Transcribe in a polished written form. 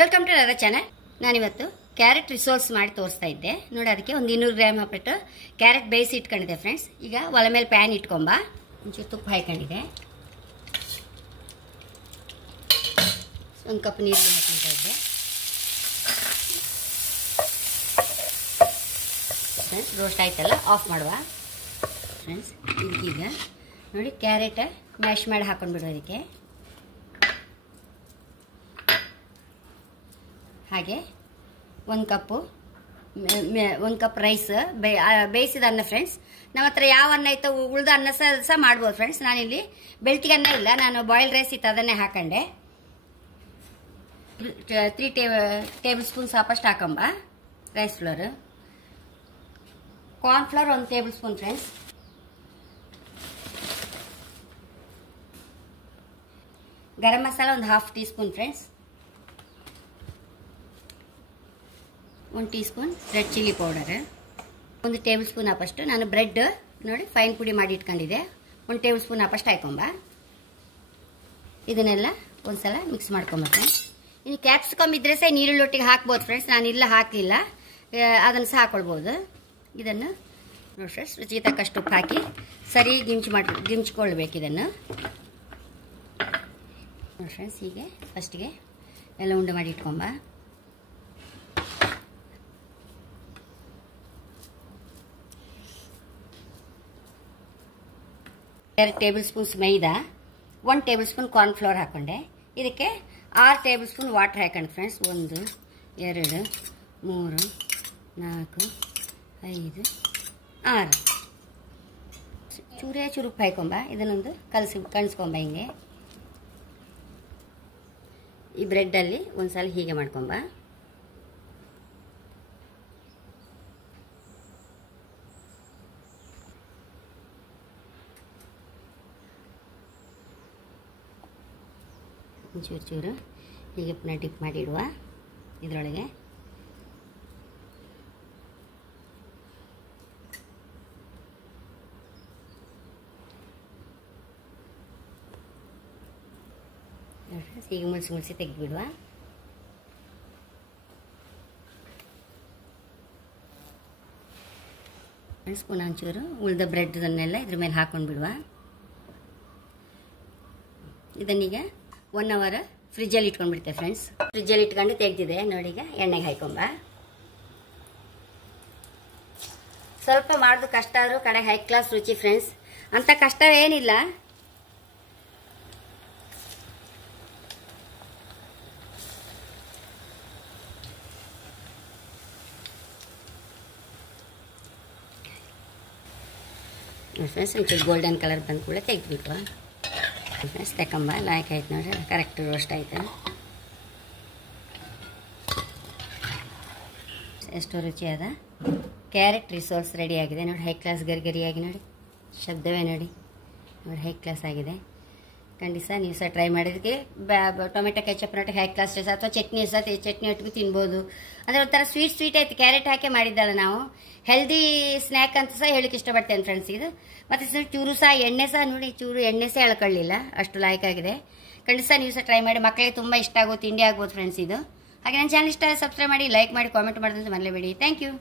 Welcome to our channel. ನಾನಿವತ್ತು carrot ರಿಸೋರ್ಸ್ ಮಾಡಿ ತೋರಿಸ್ತಾ ಇದ್ದೆ ನೋಡಿ. ಅದಕ್ಕೆ ಒಂದು 200 ಗ್ರಾಮ್ ಹಾಕ್ಬಿಟ್ಟು ಕ್ಯಾರೆಟ್ ಬೇಯಿಸಿ ಇಟ್ಕೊಂಡಿದ್ದೆ ಫ್ರೆಂಡ್ಸ್. ಈಗ ಒಲೆ ಮೇಲೆ ಪ್ಯಾನ್ ಇಟ್ಕೊಂಬ, ಒಂಚೂರು ತುಪ್ಪ ಹಾಕೊಂಡಿದ್ದೆ, ಒಂದು ಕಪ್ ನೀರು ಹಾಕೊಂತ ಇದ್ದೆ ಫ್ರೆಂಡ್ಸ್. ರೋಸ್ಟ್ ಆಯ್ತಲ್ಲ, ಆಫ್ ಮಾಡುವ ಫ್ರೆಂಡ್ಸ್. ಇದಕ್ಕೀಗ ನೋಡಿ ಕ್ಯಾರೆಟ್ ಮ್ಯಾಶ್ ಮಾಡಿ ಹಾಕೊಂಡ್ಬಿಡುವ ಅದಕ್ಕೆ. ಹಾಗೆ ಒಂದು ಕಪ್ ರೈಸ್ ಬೇಯಿಸಿದ ಅನ್ನ ಫ್ರೆಂಡ್ಸ್. ನಮ್ಮ ಹತ್ರ ಯಾವ ಅನ್ನ ಐತೋ ಉಳ್ದ ಅನ್ನ ಸಹ ಮಾಡ್ಬೋದು ಫ್ರೆಂಡ್ಸ್. ನಾನಿಲ್ಲಿ ಬೆಳ್ತಿಗೆ ಅನ್ನ ಇಲ್ಲ, ನಾನು ಬಾಯ್ಲ್ ರೈಸ್ ಇತ್ತು ಅದನ್ನೇ ಹಾಕೊಂಡೆ. 3 ಟೇಬಲ್ ಸ್ಪೂನ್ ಸಾಕಷ್ಟು ಹಾಕೊಂಬ rice flour. Corn flour 1 tablespoon friends. Garam masala ಒಂದು 1/2 teaspoon friends. 1 teaspoon red chilli powder. 1 tablespoon ಹಾಕಷ್ಟು ನಾನು ಬ್ರೆಡ್ ನೋಡಿ ಫೈನ್ ಪುಡಿ ಮಾಡಿ ಇಟ್ಕೊಂಡಿದ್ದೆ. 1 ಟೇಬಲ್ ಸ್ಪೂನ್ ಹಾಕಷ್ಟು ಹಾಕೊಂಬ. ಇದನ್ನೆಲ್ಲ ಒಂದ್ಸಲ ಮಿಕ್ಸ್ ಮಾಡ್ಕೊಂಬತ್ತೆ. ಇನ್ನು ಕ್ಯಾಪ್ಸಿಕಮ್ ಇದ್ರೆ ಸಹ ನೀರುಳ್ಳೊಟ್ಟಿಗೆ ಹಾಕ್ಬೋದು ಫ್ರೆಂಡ್ಸ್. ನಾನು ಇಲ್ಲ ಹಾಕಲಿಲ್ಲ, ಅದನ್ನು ಸಹ ಹಾಕೊಳ್ಬೋದು. ಇದನ್ನು ನೋಡಿ ಫ್ರೆಂಡ್ಸ್, ರುಚಿಗೆ ತಕ್ಕಷ್ಟು ಉಪ್ಪು ಹಾಕಿ ಸರಿ ಗಿಂಚ್ಕೊಳ್ಬೇಕು ಇದನ್ನು ನೋಡಿ ಫ್ರೆಂಡ್ಸ್. ಹೀಗೆ ಫಸ್ಟಿಗೆ ಎಲ್ಲ ಉಂಡೆ ಮಾಡಿ ಇಟ್ಕೊಂಬ. 2 ಟೇಬಲ್ ಸ್ಪೂನ್ಸ್ ಮೈದಾ, 1 ಟೇಬಲ್ ಸ್ಪೂನ್ ಕಾರ್ನ್ ಫ್ಲೋರ್ ಹಾಕೊಂಡೆ. ಇದಕ್ಕೆ 6 ಟೇಬಲ್ ಸ್ಪೂನ್ ವಾಟರ್ ಹಾಕೊಂಡು ಫ್ರೆಂಡ್ಸ್. 1 2 3 4 5 6 ಚೂರೇ ಚೂರು ಉಪ್ಪು ಹಾಕೊಂಬ. ಇದನ್ನೊಂದು ಕಣಿಸ್ಕೊಂಬ. ಹಿಂಗೆ ಈ ಬ್ರೆಡ್ಡಲ್ಲಿ ಒಂದ್ಸಲ ಹೀಗೆ ಮಾಡ್ಕೊಂಬ. ಚೂರು ಚೂರು ಹೀಗೆ ಪುನಃ ಡಿಪ್ ಮಾಡಿಡುವ ಇದರೊಳಗೆ. ಹೀಗೆ ಮುಳ್ಸಿ ತೆಗೆದುಬಿಡುವ. ಪುನಃ ಒಂಚೂರು ಉಳಿದ ಬ್ರೆಡ್ದನ್ನೆಲ್ಲ ಇದ್ರ ಮೇಲೆ ಹಾಕೊಂಡು ಬಿಡುವ. ಇದನ್ನೀಗ 1 ಅವರ್ ಫ್ರಿಜ್ಜಲ್ಲಿ ಇಟ್ಕೊಂಡ್ಬಿಡ್ತೇವೆ ಫ್ರೆಂಡ್ಸ್. ಫ್ರಿಜ್ಜಲ್ಲಿ ಇಟ್ಕೊಂಡು ತೆಗ್ದಿದೆ ನೋಡಿ. ಈಗ ಎಣ್ಣೆಗೆ ಹಾಕೊಂಬ. ಸ್ವಲ್ಪ ಮಾಡೋದು ಕಷ್ಟ ಆದರೂ ಕಡೆ ಹೈ ಕ್ಲಾಸ್ ರುಚಿ ಫ್ರೆಂಡ್ಸ್. ಅಂತ ಕಷ್ಟವೇನಿಲ್ಲ. ಫ್ರೆಂಡ್ಸ್ ಒಂಚೂರು ಗೋಲ್ಡನ್ ಕಲರ್ ಬಂದ ಕೂಡ ತೆಗೆದ್ಬಿಟ್ಟು ಫ್ರೆಂಡ್ಸ್ ತಕೊಂಬ. ಲಾಯ್ಕ್ ಆಯ್ತು ನೋಡ್ರಿ, ಕರೆಕ್ಟ್ ರೋಸ್ಟ್ ಆಯ್ತು. ಎಷ್ಟು ರುಚಿಯಾದ ಕ್ಯಾರೆಟ್ ರಿಸೋರ್ಸ್ ರೆಡಿ ಆಗಿದೆ ನೋಡಿ. ಹೈ ಕ್ಲಾಸ್ ಗರಿಗರಿಯಾಗಿ ನೋಡಿ, ಶಬ್ದವೇ ನೋಡಿ ಹೈ ಕ್ಲಾಸ್ ಆಗಿದೆ. ಖಂಡಿತ ನೀವು ಸಹ ಟ್ರೈ ಮಾಡಿದಕ್ಕೆ ಟೊಮೆಟೊ ಕೆಚಪ್ ನೊಟ್ಟಿಗೆ ಹೈ ಕ್ಲಾಸ್ ಟೇಸ್ಟ್, ಅಥವಾ ಚಟ್ನಿ ಒಟ್ಟಿಗೂ ತಿನ್ಬೋದು. ಅಂದರೆ ಒಂಥರ ಸ್ವೀಟ್ ಆಯ್ತು. ಕ್ಯಾರೆಟ್ ಹಾಕಿ ಮಾಡಿದ್ದಲ್ಲ ನಾವು, ಹೆಲ್ದಿ ಸ್ನ್ಯಾಕ್ ಅಂತ ಸಹ ಹೇಳಿಕ್ಕೆ ಇಷ್ಟಪಡ್ತೇನೆ ಫ್ರೆಂಡ್ಸ್. ಇದು ಮತ್ತು ಚೂರು ಸಹ ಎಣ್ಣೆ ಸಹ ನೋಡಿ, ಚೂರು ಎಣ್ಣೆ ಸಹ ಎಳ್ಕೊಳ್ಳಿಲ್ಲ, ಅಷ್ಟು ಲಾಯ್ಕ್ ಆಗಿದೆ. ಖಂಡಿತ ನೀವು ಸಹ ಟ್ರೈ ಮಾಡಿ. ಮಕ್ಕಳಿಗೆ ತುಂಬ ಇಷ್ಟ ಆಗೋ ತಿಂಡಿ ಆಗ್ಬೋದು ಫ್ರೆಂಡ್ಸ್ ಇದು. ಹಾಗೆ ನನ್ನ ಚಾನಲ್ ಇಷ್ಟ ಸಬ್ಸ್ಕ್ರೈಬ್ ಮಾಡಿ, ಲೈಕ್ ಮಾಡಿ, ಕಾಮೆಂಟ್ ಮಾಡೋದಂತ ಮರಲೇಬೇಡಿ. Thank you.